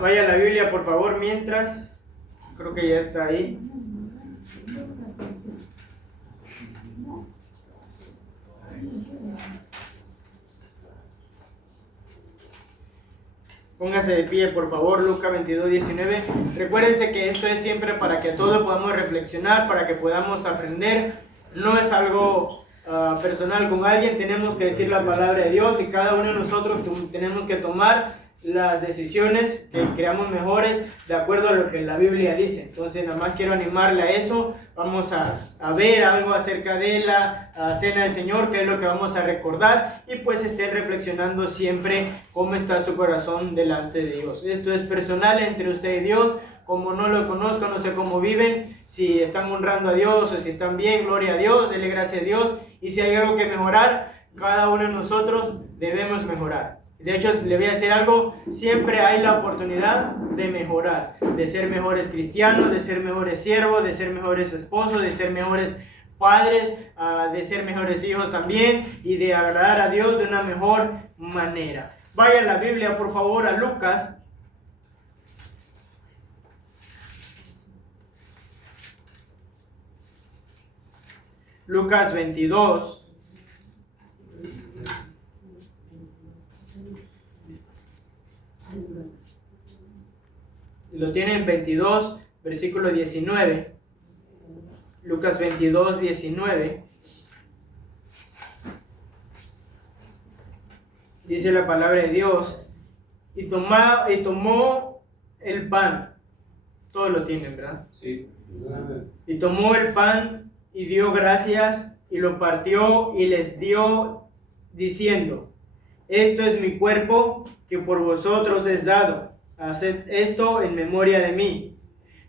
Vaya a la Biblia, por favor, mientras. Creo que ya está ahí. Póngase de pie, por favor, Lucas 22:19. Recuérdense que esto es siempre para que todos podamos reflexionar, para que podamos aprender. No es algo personal con alguien, tenemos que decir la palabra de Dios y cada uno de nosotros tenemos que tomar las decisiones que creamos mejores de acuerdo a lo que la Biblia dice. Entonces nada más quiero animarle a eso. Vamos a ver algo acerca de la cena del Señor, que es lo que vamos a recordar, y pues estén reflexionando siempre cómo está su corazón delante de Dios. Esto es personal entre usted y Dios. Como no lo conozco, no sé cómo viven, si están honrando a Dios o si están bien, gloria a Dios, dele gracias a Dios. Y si hay algo que mejorar, cada uno de nosotros debemos mejorar. De hecho, le voy a decir algo, siempre hay la oportunidad de mejorar, de ser mejores cristianos, de ser mejores siervos, de ser mejores esposos, de ser mejores padres, de ser mejores hijos también, y de agradar a Dios de una mejor manera. Vaya a la Biblia, por favor, a Lucas. Lucas 22. Lo tienen 22, versículo 19. Lucas 22, 19. Dice la palabra de Dios. Y tomó el pan. Todos lo tienen, ¿verdad? Sí. Y tomó el pan y dio gracias y lo partió y les dio diciendo: esto es mi cuerpo que por vosotros es dado. Haced esto en memoria de mí.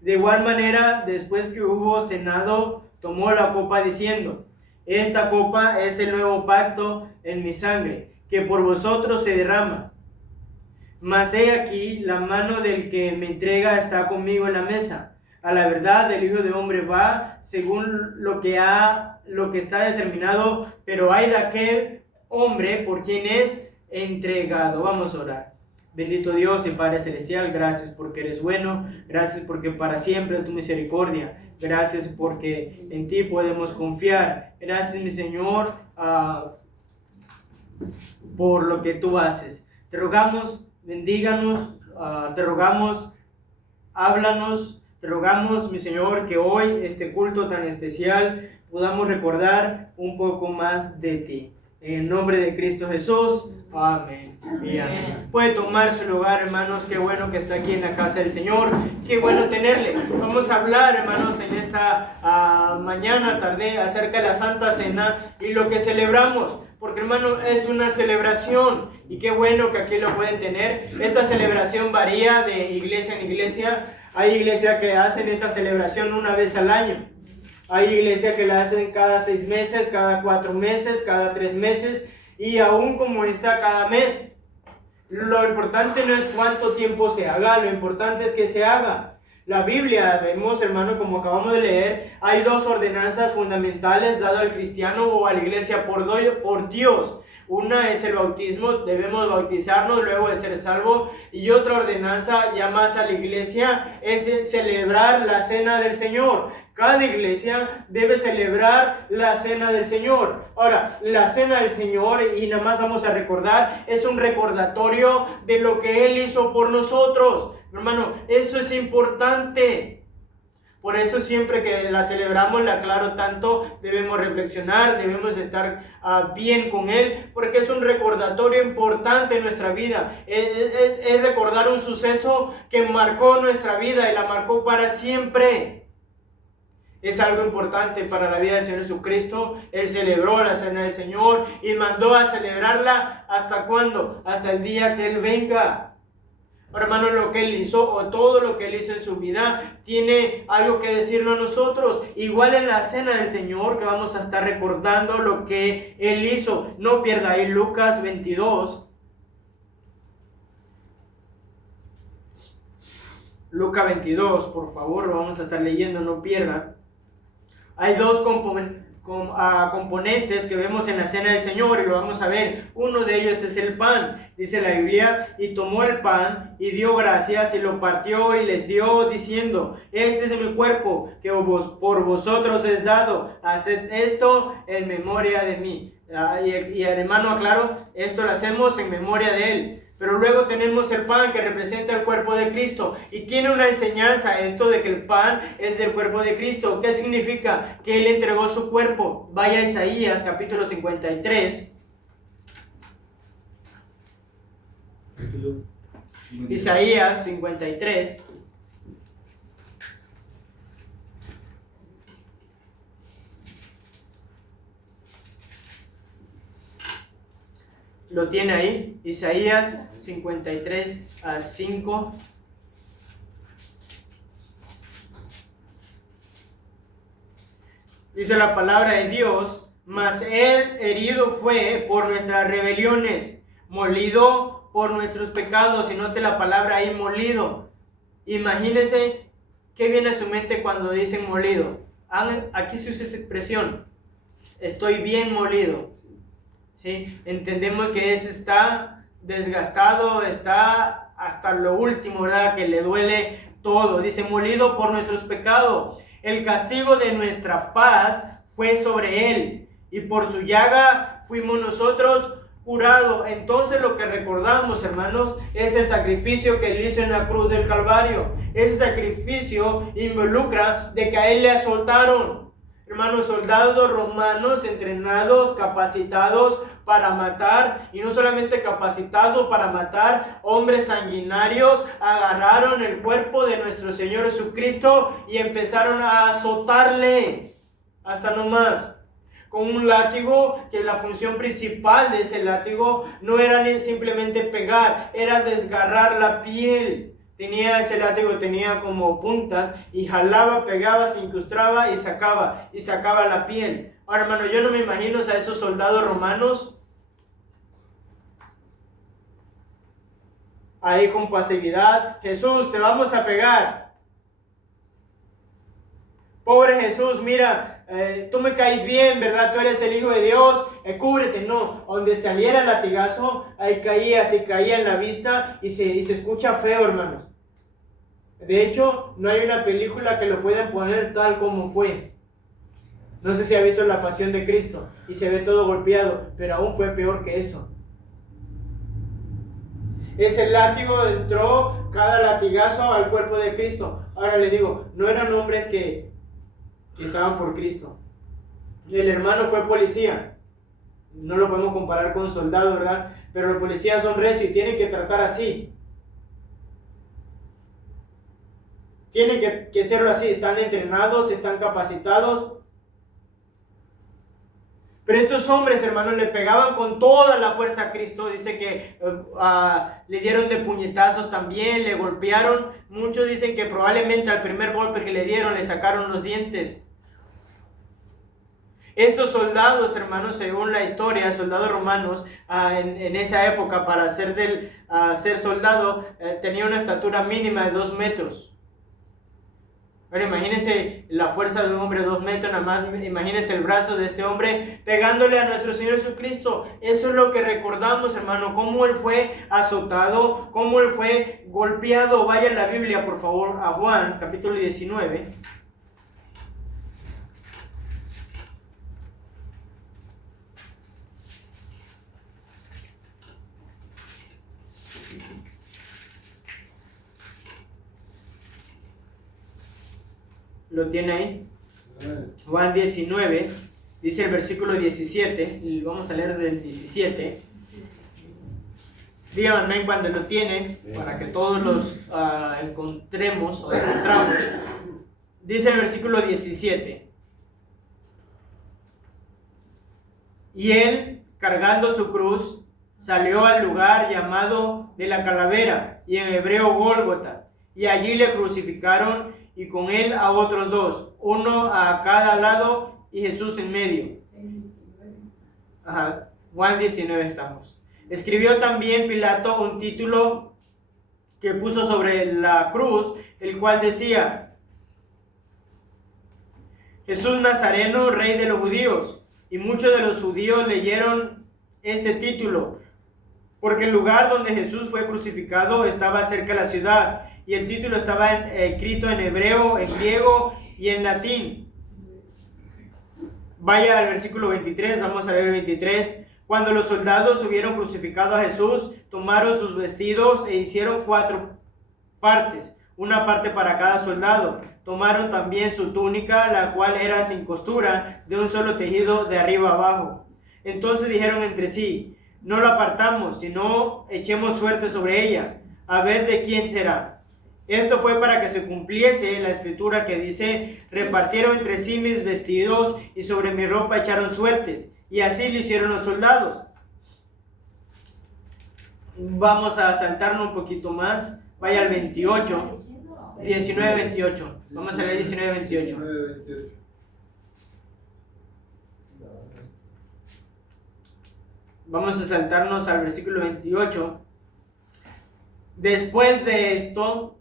De igual manera, después que hubo cenado, tomó la copa diciendo: esta copa es el nuevo pacto en mi sangre, que por vosotros se derrama. Mas he aquí, la mano del que me entrega está conmigo en la mesa. A la verdad, el Hijo de Hombre va según lo que está determinado, pero hay de aquel hombre por quien es entregado. Vamos a orar. Bendito Dios y Padre Celestial, gracias porque eres bueno, gracias porque para siempre es tu misericordia, gracias porque en ti podemos confiar, gracias mi Señor por lo que tú haces. Te rogamos, bendíganos, te rogamos, háblanos, te rogamos mi Señor que hoy este culto tan especial podamos recordar un poco más de ti. En el nombre de Cristo Jesús, amén y amén. Puede tomar su lugar, hermanos. Qué bueno que está aquí en la casa del Señor. Qué bueno tenerle. Vamos a hablar, hermanos, en esta mañana, tarde, acerca de la Santa Cena y lo que celebramos. Porque, hermano, es una celebración. Y qué bueno que aquí lo pueden tener. Esta celebración varía de iglesia en iglesia. Hay iglesias que hacen esta celebración una vez al año. Hay iglesias que la hacen cada 6 meses, cada 4 meses, cada 3 meses y aún como esta cada mes. Lo importante no es cuánto tiempo se haga, lo importante es que se haga. La Biblia, vemos hermano, como acabamos de leer, hay 2 ordenanzas fundamentales dadas al cristiano o a la iglesia por Dios. Una es el bautismo, debemos bautizarnos luego de ser salvos. Y otra ordenanza ya más a la iglesia es celebrar la cena del Señor. Cada iglesia debe celebrar la cena del Señor. Ahora, la cena del Señor, y nada más vamos a recordar, es un recordatorio de lo que Él hizo por nosotros. Hermano, eso es importante. Por eso siempre que la celebramos, la aclaro tanto, debemos reflexionar, debemos estar bien con Él, porque es un recordatorio importante en nuestra vida. Es recordar un suceso que marcó nuestra vida y la marcó para siempre. Es algo importante para la vida del Señor Jesucristo. Él celebró la cena del Señor y mandó a celebrarla ¿hasta cuándo? Hasta el día que Él venga. Ahora, hermano, lo que Él hizo o todo lo que Él hizo en su vida tiene algo que decirnos a nosotros. Igual en la cena del Señor que vamos a estar recordando lo que Él hizo. No pierda ahí Lucas 22. Lucas 22, por favor, lo vamos a estar leyendo, no pierda. Hay 2 componentes que vemos en la cena del Señor, y lo vamos a ver. Uno de ellos es el pan. Dice la Biblia: y tomó el pan y dio gracias y lo partió y les dio, diciendo: este es mi cuerpo que por vosotros es dado, haced esto en memoria de mí. Y el hermano aclaró, esto lo hacemos en memoria de él. Pero luego tenemos el pan, que representa el cuerpo de Cristo, y tiene una enseñanza esto de que el pan es del cuerpo de Cristo. ¿Qué significa? Que Él entregó su cuerpo. Vaya a Isaías capítulo 53. Isaías 53. Lo tiene ahí, Isaías 53:5. Dice la palabra de Dios: mas Él herido fue por nuestras rebeliones, molido por nuestros pecados. Y note la palabra ahí, molido. Imagínense qué viene a su mente cuando dicen molido. Aquí se usa esa expresión: estoy bien molido. ¿Sí? Entendemos que está desgastado, está hasta lo último, ¿verdad? Que le duele todo. Dice: molido por nuestros pecados. El castigo de nuestra paz fue sobre él, y por su llaga fuimos nosotros curados. Entonces lo que recordamos, hermanos, es el sacrificio que él hizo en la cruz del Calvario. Ese sacrificio involucra de que a él le azotaron. Hermanos, soldados romanos entrenados, capacitados para matar, y no solamente capacitados para matar, hombres sanguinarios, agarraron el cuerpo de nuestro Señor Jesucristo y empezaron a azotarle hasta no más, con un látigo, que la función principal de ese látigo no era simplemente pegar, era desgarrar la piel. Ese látigo tenía como puntas, y jalaba, pegaba, se incrustaba y sacaba la piel. Ahora, hermano, yo no me imagino a esos soldados romanos ahí con pasividad. Jesús, te vamos a pegar. Pobre Jesús, mira, tú me caes bien, ¿verdad? Tú eres el Hijo de Dios, cúbrete. No, donde saliera el latigazo, ahí se caía en la vista, y se escucha feo, hermanos. De hecho, no hay una película que lo puedan poner tal como fue. No sé si ha visto La Pasión de Cristo, y se ve todo golpeado, pero aún fue peor que eso. Ese látigo entró, cada latigazo, al cuerpo de Cristo. Ahora le digo, no eran hombres que estaban por Cristo. El hermano fue policía. No lo podemos comparar con soldados, ¿verdad? Pero los policías son recios y tienen que tratar así. Tienen que serlo así. Están entrenados, están capacitados. Pero estos hombres, hermanos, le pegaban con toda la fuerza a Cristo. Dice que le dieron de puñetazos también, le golpearon. Muchos dicen que probablemente al primer golpe que le dieron le sacaron los dientes. Estos soldados, hermanos, según la historia, soldados romanos, en esa época, para ser soldado, tenía una estatura mínima de 2 metros. Pero imagínense la fuerza de un hombre de 2 metros, nada más. Imagínense el brazo de este hombre pegándole a nuestro Señor Jesucristo. Eso es lo que recordamos, hermano, cómo Él fue azotado, cómo Él fue golpeado. Vaya en la Biblia, por favor, a Juan, capítulo 19. ¿Lo tiene ahí? Juan 19, dice el versículo 17, y vamos a leer del 17. Díganme amén cuando lo tiene, para que todos los encontramos. Dice el versículo 17. Y él, cargando su cruz, salió al lugar llamado de la calavera, y en hebreo Gólgota, y allí le crucificaron, y con él a otros 2, uno a cada lado y Jesús en medio. Juan 19 estamos. Escribió también Pilato un título que puso sobre la cruz, el cual decía: Jesús Nazareno, Rey de los judíos. Y muchos de los judíos leyeron este título, porque el lugar donde Jesús fue crucificado estaba cerca de la ciudad, y el título estaba escrito en hebreo, en griego y en latín. Vaya al versículo 23, vamos a leer el 23. Cuando los soldados hubieron crucificado a Jesús, tomaron sus vestidos e hicieron 4 partes, una parte para cada soldado. Tomaron también su túnica, la cual era sin costura, de un solo tejido de arriba abajo. Entonces dijeron entre sí: no la apartamos, sino echemos suerte sobre ella, a ver de quién será. Esto fue para que se cumpliese la escritura que dice: repartieron entre sí mis vestidos y sobre mi ropa echaron suertes. Y así lo hicieron los soldados. Vamos a saltarnos un poquito más. Vaya al 28. 19-28. Vamos a leer 19-28. Vamos a saltarnos al versículo 28. Después de esto,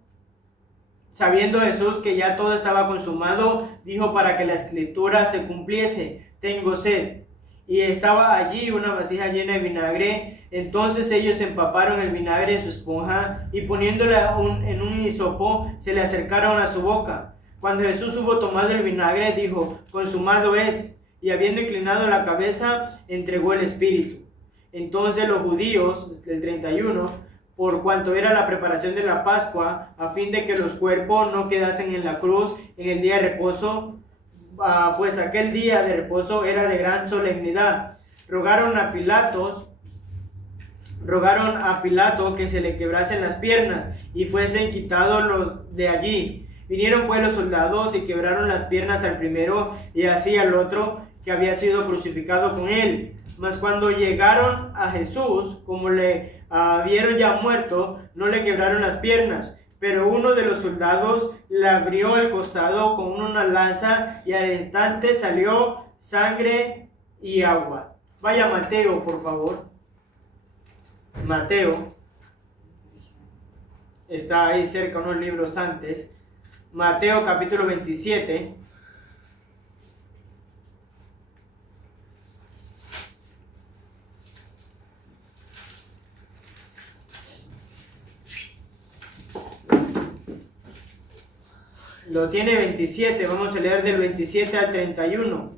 sabiendo Jesús que ya todo estaba consumado, dijo para que la escritura se cumpliese: tengo sed. Y estaba allí una vasija llena de vinagre. Entonces ellos empaparon el vinagre en su esponja y poniéndola en un hisopo, se le acercaron a su boca. Cuando Jesús hubo tomado el vinagre, dijo: consumado es. Y habiendo inclinado la cabeza, entregó el espíritu. Entonces los judíos, del 31, por cuanto era la preparación de la Pascua, a fin de que los cuerpos no quedasen en la cruz en el día de reposo, pues aquel día de reposo era de gran solemnidad, rogaron a Pilato que se le quebrasen las piernas y fuesen quitados los de allí. Vinieron pues los soldados y quebraron las piernas al primero y así al otro que había sido crucificado con él. Mas cuando llegaron a Jesús, como le vieron ya muerto, no le quebraron las piernas. Pero uno de los soldados le abrió el costado con una lanza y al instante salió sangre y agua. Vaya Mateo, por favor. Mateo. Está ahí cerca, unos libros antes. Mateo capítulo 27. Lo tiene 27, vamos a leer del 27 al 31.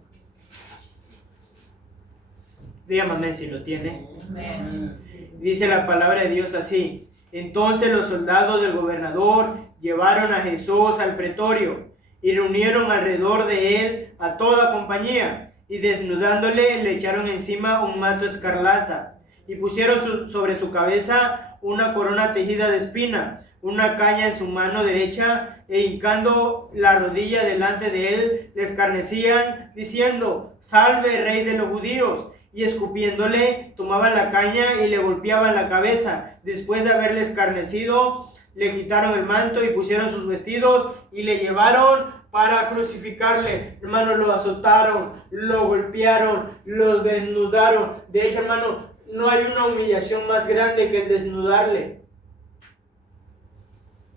Dígame amén si lo tiene. Amén. Dice la palabra de Dios así: entonces los soldados del gobernador llevaron a Jesús al pretorio y reunieron alrededor de él a toda compañía, y desnudándole le echaron encima un manto escarlata y pusieron sobre su cabeza una corona tejida de espina, una caña en su mano derecha, e hincando la rodilla delante de él, le escarnecían, diciendo: salve, Rey de los judíos. Y escupiéndole, tomaban la caña y le golpeaban la cabeza. Después de haberle escarnecido, le quitaron el manto y pusieron sus vestidos y le llevaron para crucificarle. Hermano, lo azotaron, lo golpearon, lo desnudaron. De hecho, hermano, no hay una humillación más grande que el desnudarle.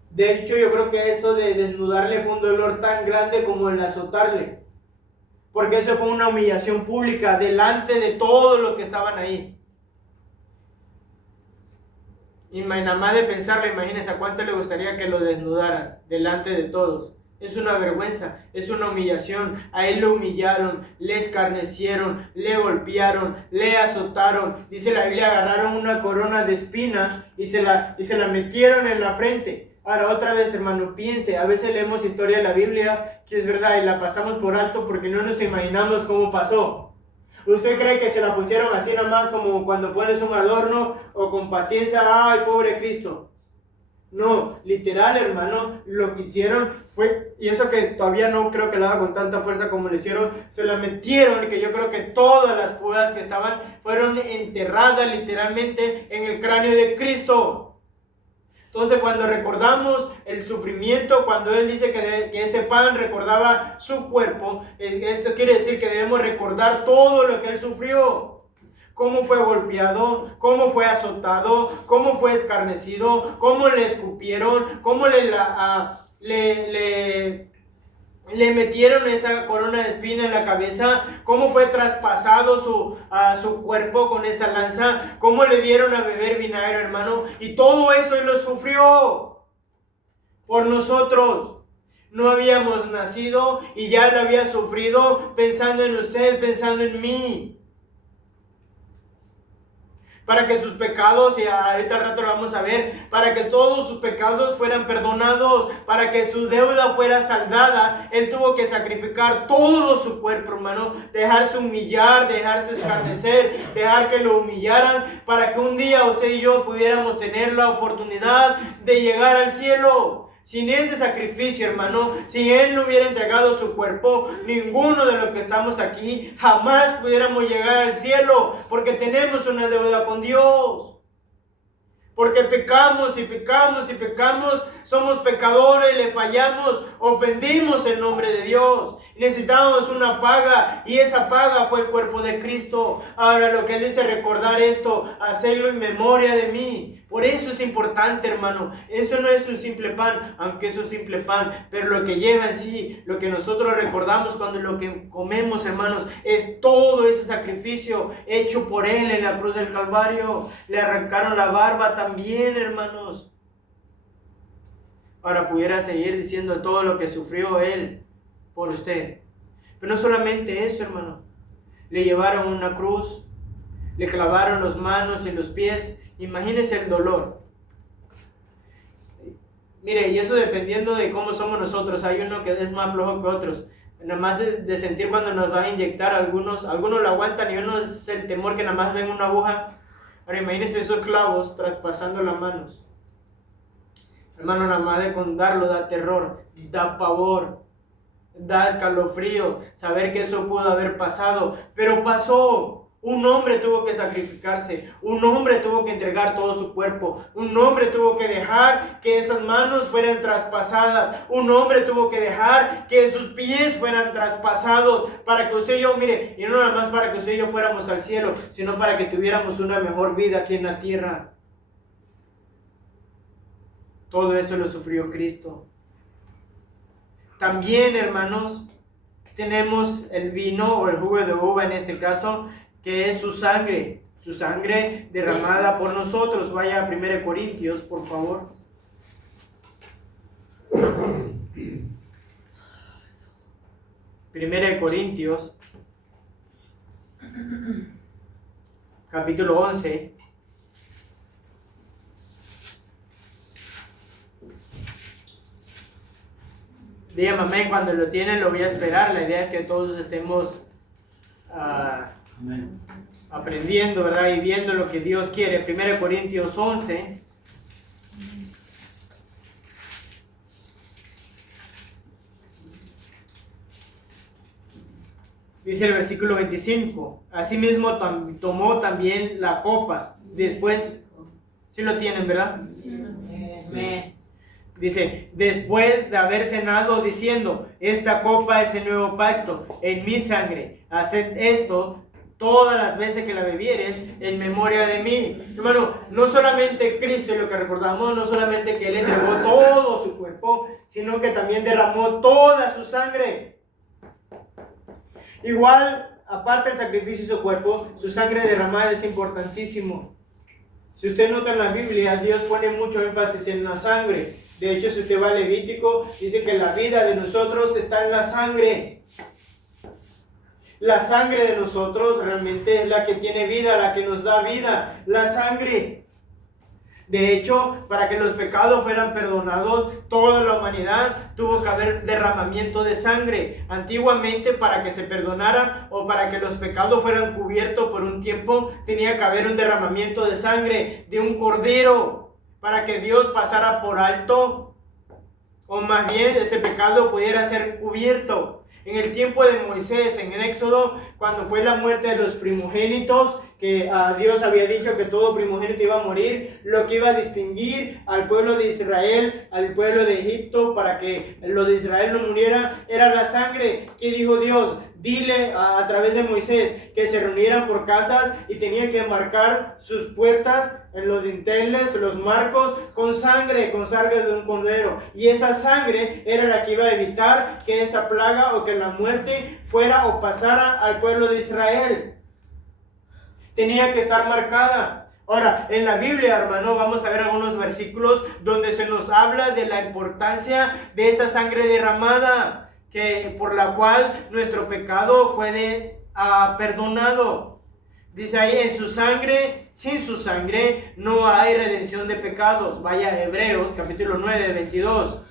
De hecho, yo creo que eso de desnudarle fue un dolor tan grande como el azotarle. Porque eso fue una humillación pública delante de todos los que estaban ahí. Y nada más de pensarlo, imagínense a cuánto le gustaría que lo desnudaran delante de todos. Es una vergüenza, es una humillación. A él lo humillaron, le escarnecieron, le golpearon, le azotaron. Dice la Biblia, agarraron una corona de espinas y se la metieron en la frente. Ahora, otra vez, hermano, piense, a veces leemos historia de la Biblia, que es verdad, y la pasamos por alto porque no nos imaginamos cómo pasó. ¿Usted cree que se la pusieron así nada más como cuando pones un adorno o con paciencia, ay, pobre Cristo? No, literal, hermano, lo que hicieron fue, y eso que todavía no creo que lo haga con tanta fuerza como lo hicieron, se la metieron, que yo creo que todas las púas que estaban fueron enterradas literalmente en el cráneo de Cristo. Entonces, cuando recordamos el sufrimiento, cuando Él dice que ese pan recordaba su cuerpo, eso quiere decir que debemos recordar todo lo que Él sufrió. Cómo fue golpeado, cómo fue azotado, cómo fue escarnecido, cómo le escupieron, cómo le metieron esa corona de espina en la cabeza, cómo fue traspasado su cuerpo con esa lanza, cómo le dieron a beber vinagre, hermano, y todo eso Él lo sufrió por nosotros. No habíamos nacido y ya lo había sufrido pensando en usted, pensando en mí. Para que sus pecados, y ahorita al rato lo vamos a ver, para que todos sus pecados fueran perdonados, para que su deuda fuera saldada, Él tuvo que sacrificar todo su cuerpo, hermano, dejarse humillar, dejarse escarnecer, dejar que lo humillaran, para que un día usted y yo pudiéramos tener la oportunidad de llegar al cielo. Sin ese sacrificio, hermano, si Él no hubiera entregado su cuerpo, ninguno de los que estamos aquí jamás pudiéramos llegar al cielo, porque tenemos una deuda con Dios. Porque pecamos y pecamos y pecamos, somos pecadores, le fallamos, ofendimos el nombre de Dios. Necesitamos una paga y esa paga fue el cuerpo de Cristo. Ahora lo que Él dice, recordar esto, hacerlo en memoria de mí. Por eso es importante, hermano. Eso no es un simple pan, aunque es un simple pan, pero lo que lleva en sí, lo que nosotros recordamos cuando lo que comemos, hermanos, es todo ese sacrificio hecho por Él en la cruz del Calvario. Le arrancaron la barba también, hermanos, para pudiera seguir diciendo todo lo que sufrió Él por usted. Pero no solamente eso, hermano. Le llevaron una cruz, le clavaron las manos y los pies. Imagínese el dolor. Mire, y eso dependiendo de cómo somos nosotros. Hay uno que es más flojo que otros. Nada más de sentir cuando nos va a inyectar, algunos lo aguantan y uno es el temor que nada más ven una aguja. Ahora imagínese esos clavos traspasando las manos. Hermano, nada más de contarlo da terror, da pavor, da escalofrío, saber que eso pudo haber pasado, pero pasó. Un hombre tuvo que sacrificarse, un hombre tuvo que entregar todo su cuerpo, un hombre tuvo que dejar que esas manos fueran traspasadas, un hombre tuvo que dejar que sus pies fueran traspasados para que usted y yo, mire, y no nada más para que usted y yo fuéramos al cielo, sino para que tuviéramos una mejor vida aquí en la tierra. Todo eso lo sufrió Cristo. También, hermanos, tenemos el vino o el jugo de uva en este caso, que es su sangre derramada por nosotros. Vaya a 1 Corintios, por favor. 1 Corintios, capítulo 11. Dígame amén, cuando lo tienen lo voy a esperar. La idea es que todos estemos aprendiendo, ¿verdad? Y viendo lo que Dios quiere. 1 Corintios 11. Dice el versículo 25. Asimismo tomó también la copa. Después, ¿sí lo tienen, verdad? Amén. Dice, después de haber cenado, diciendo, esta copa es el nuevo pacto en mi sangre. Haced esto todas las veces que la bebieres en memoria de mí. Hermano, no solamente Cristo es lo que recordamos, no solamente que Él entregó todo su cuerpo, sino que también derramó toda su sangre. Igual, aparte del sacrificio de su cuerpo, su sangre derramada es importantísimo. Si usted nota en la Biblia, Dios pone mucho énfasis en la sangre. De hecho, si usted va a Levítico, dice que la vida de nosotros está en la sangre. La sangre de nosotros realmente es la que tiene vida, la que nos da vida, la sangre. De hecho, para que los pecados fueran perdonados, toda la humanidad tuvo que haber derramamiento de sangre. Antiguamente, para que se perdonara o para que los pecados fueran cubiertos por un tiempo, tenía que haber un derramamiento de sangre de un cordero, para que Dios pasara por alto, o más bien ese pecado pudiera ser cubierto. En el tiempo de Moisés, en el Éxodo, cuando fue la muerte de los primogénitos, que Dios había dicho que todo primogénito iba a morir, lo que iba a distinguir al pueblo de Israel, al pueblo de Egipto, para que lo de Israel no muriera, era la sangre. ¿Qué dijo Dios? dile a través de Moisés que se reunieran por casas y tenían que marcar sus puertas en los dinteles, los marcos, con sangre de un cordero. Y esa sangre era la que iba a evitar que esa plaga o que la muerte fuera o pasara al pueblo de Israel. Tenía que estar marcada. Ahora, en la Biblia, hermano, vamos a ver algunos versículos donde se nos habla de la importancia de esa sangre derramada, por la cual nuestro pecado fue perdonado. Dice ahí, en su sangre, sin su sangre, no hay redención de pecados. Vaya, Hebreos, capítulo 9, 22.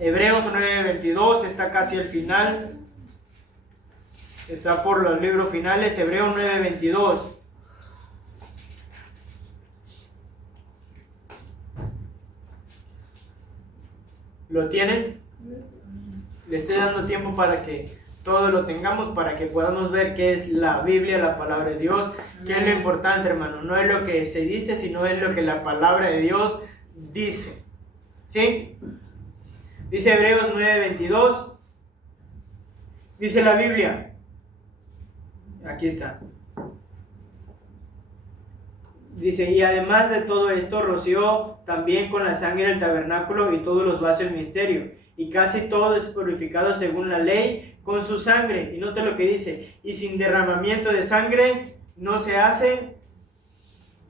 Hebreos 9, 22, está casi al final. Está por los libros finales, Hebreos 9, 22. ¿Lo tienen? Le estoy dando tiempo para que todos lo tengamos, para que podamos ver qué es la Biblia, la palabra de Dios, qué es lo importante, hermano. No es lo que se dice, sino es lo que la palabra de Dios dice. ¿Sí? Dice Hebreos 9:22. Dice la Biblia. Aquí está. Dice, y además de todo esto, roció también con la sangre el tabernáculo y todos los vasos del ministerio. Y casi todo es purificado según la ley con su sangre. Y note lo que dice, y sin derramamiento de sangre no se hace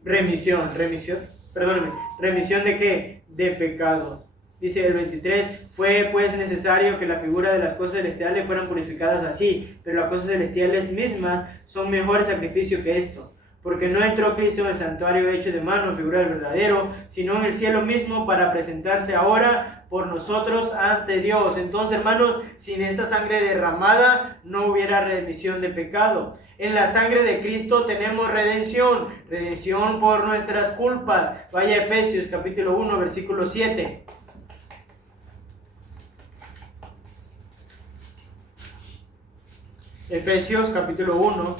remisión de ¿qué? De pecado. Dice el 23, fue pues necesario que la figura de las cosas celestiales fueran purificadas así, pero las cosas celestiales mismas son mejores sacrificio que esto. Porque no entró Cristo en el santuario hecho de mano, en figura del verdadero, sino en el cielo mismo para presentarse ahora por nosotros ante Dios. Entonces, hermanos, sin esa sangre derramada no hubiera remisión de pecado. En la sangre de Cristo tenemos redención por nuestras culpas. Vaya a Efesios capítulo 1, versículo 7. Efesios capítulo 1.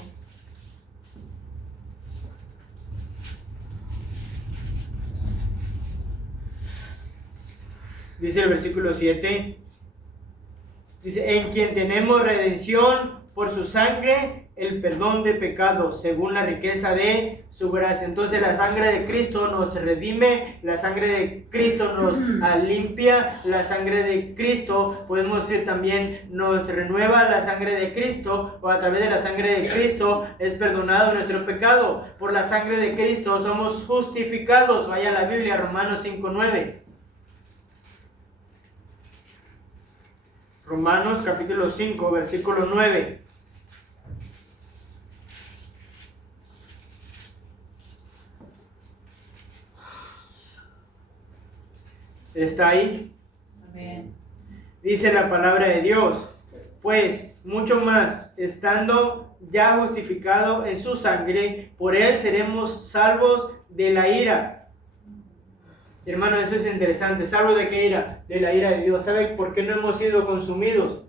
Dice el versículo 7, dice, en quien tenemos redención por su sangre, el perdón de pecados, según la riqueza de su gracia. Entonces la sangre de Cristo nos redime, la sangre de Cristo nos limpia, la sangre de Cristo, podemos decir también, nos renueva. La sangre de Cristo, o a través de la sangre de Cristo, es perdonado nuestro pecado. Por la sangre de Cristo somos justificados. Vaya a la Biblia, Romanos 5:9. Romanos capítulo 5, versículo 9. ¿Está ahí? Amén. Dice la palabra de Dios, pues mucho más, estando ya justificado en su sangre, por él seremos salvos de la ira. Hermano, eso es interesante. ¿Salvo de qué ira? De la ira de Dios. ¿Sabe por qué no hemos sido consumidos?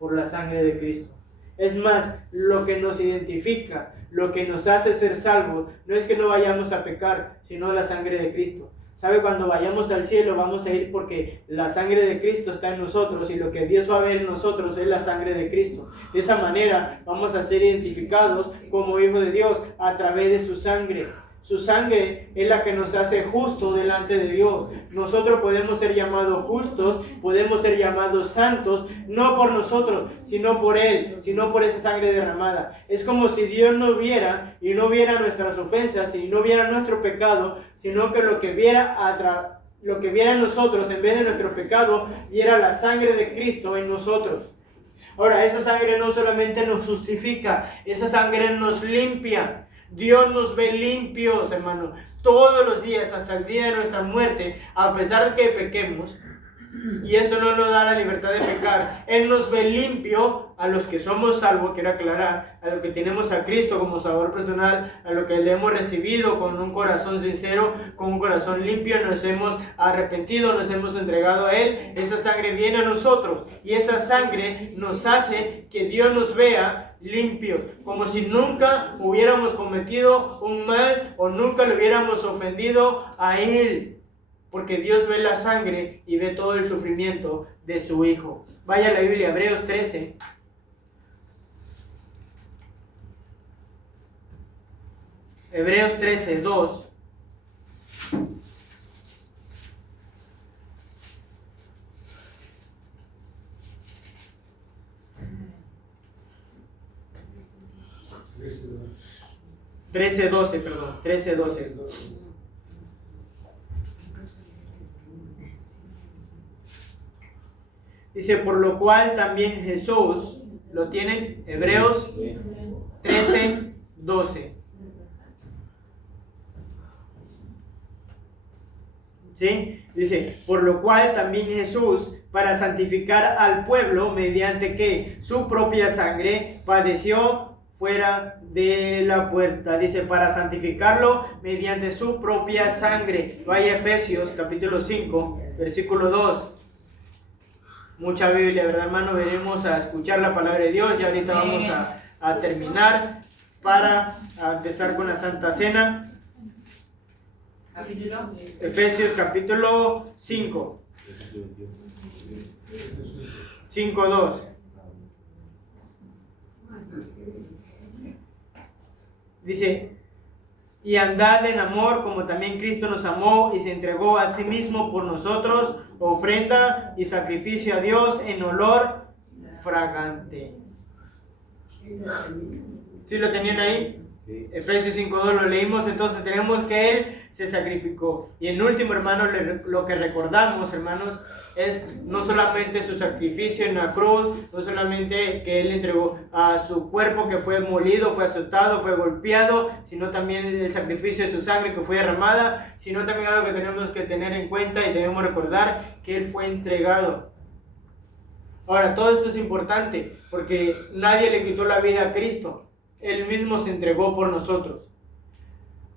Por la sangre de Cristo. Es más, lo que nos identifica, lo que nos hace ser salvos, no es que no vayamos a pecar, sino la sangre de Cristo. ¿Sabe? Cuando vayamos al cielo vamos a ir porque la sangre de Cristo está en nosotros y lo que Dios va a ver en nosotros es la sangre de Cristo. De esa manera vamos a ser identificados como hijos de Dios a través de su sangre. Su sangre es la que nos hace justos delante de Dios. Nosotros podemos ser llamados justos, podemos ser llamados santos, no por nosotros, sino por Él, sino por esa sangre derramada. Es como si Dios nos viera y no viera nuestras ofensas y no viera nuestro pecado, sino que lo que viera en nosotros, en vez de nuestro pecado, viera la sangre de Cristo en nosotros. Ahora, esa sangre no solamente nos justifica, esa sangre nos limpia. Dios nos ve limpios, hermano, todos los días, hasta el día de nuestra muerte, a pesar de que pequemos. Y eso no nos da la libertad de pecar. Él nos ve limpio a los que somos salvos, quiero aclarar, a los que tenemos a Cristo como Salvador personal, a los que le hemos recibido con un corazón sincero, con un corazón limpio, nos hemos arrepentido, nos hemos entregado a Él. Esa sangre viene a nosotros y esa sangre nos hace que Dios nos vea limpios, como si nunca hubiéramos cometido un mal o nunca le hubiéramos ofendido a Él. Porque Dios ve la sangre y ve todo el sufrimiento de su Hijo. Vaya a la Biblia, Hebreos 13. Hebreos 13:2. Perdón, 13:12. Dice, por lo cual también Jesús, ¿lo tienen? Hebreos 13:12. ¿Sí? Dice, por lo cual también Jesús, para santificar al pueblo, mediante que su propia sangre padeció fuera de la puerta. Dice, para santificarlo mediante su propia sangre. Vaya Efesios capítulo 5, versículo 2. Mucha Biblia, ¿verdad, hermano? Venimos a escuchar la palabra de Dios y ahorita vamos a terminar para empezar con la Santa Cena. Efesios capítulo 5, 5:2. Dice, y andad en amor como también Cristo nos amó y se entregó a sí mismo por nosotros, ofrenda y sacrificio a Dios en olor fragante. ¿Sí lo tenían ahí? Efesios 5:2 lo leímos. Entonces tenemos que Él se sacrificó. Y en último, hermano, lo que recordamos, hermanos, es no solamente su sacrificio en la cruz, no solamente que Él entregó a su cuerpo que fue molido, fue azotado, fue golpeado, sino también el sacrificio de su sangre que fue derramada, sino también algo que tenemos que tener en cuenta y debemos recordar, que Él fue entregado. Ahora, todo esto es importante porque nadie le quitó la vida a Cristo. Él mismo se entregó por nosotros.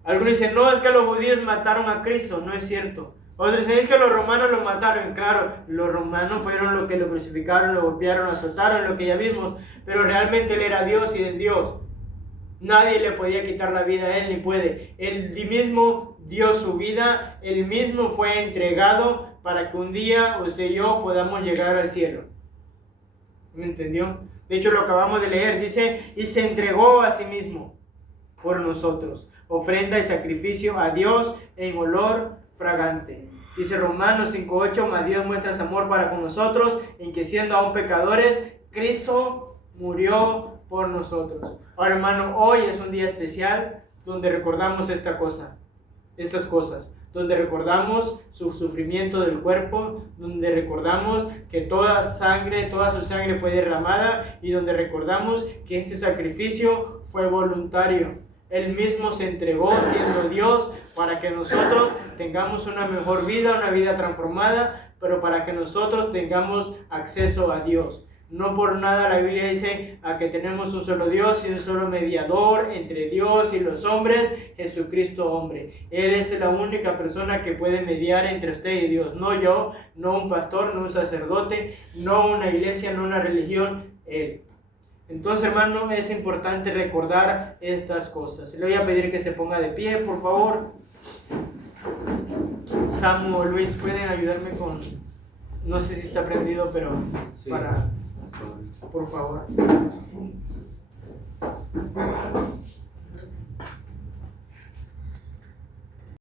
Algunos dicen, no, es que los judíos mataron a Cristo. No es cierto. Otros dicen, es que los romanos lo mataron. Claro, los romanos fueron los que lo crucificaron, lo golpearon, lo azotaron, lo que ya vimos. Pero realmente Él era Dios y es Dios. Nadie le podía quitar la vida a Él, ni puede. Él mismo dio su vida. Él mismo fue entregado para que un día usted y yo podamos llegar al cielo. ¿Me entendió? De hecho, lo acabamos de leer, dice, y se entregó a sí mismo por nosotros, ofrenda y sacrificio a Dios en olor fragante. Dice Romanos 5:8, mas Dios muestra su amor para con nosotros, en que siendo aún pecadores, Cristo murió por nosotros. Ahora, hermano, hoy es un día especial donde recordamos estas cosas. Donde recordamos su sufrimiento del cuerpo, donde recordamos que toda su sangre fue derramada y donde recordamos que este sacrificio fue voluntario. Él mismo se entregó siendo Dios para que nosotros tengamos una mejor vida, una vida transformada, pero para que nosotros tengamos acceso a Dios. No por nada la Biblia dice a que tenemos un solo Dios y un solo mediador entre Dios y los hombres, Jesucristo hombre. Él es la única persona que puede mediar entre usted y Dios. No yo, no un pastor, no un sacerdote, no una iglesia, no una religión, Él. Entonces, hermano, es importante recordar estas cosas. Le voy a pedir que se ponga de pie, por favor. Samu o Luis, ¿pueden ayudarme con...? No sé si está prendido, pero sí. Por favor.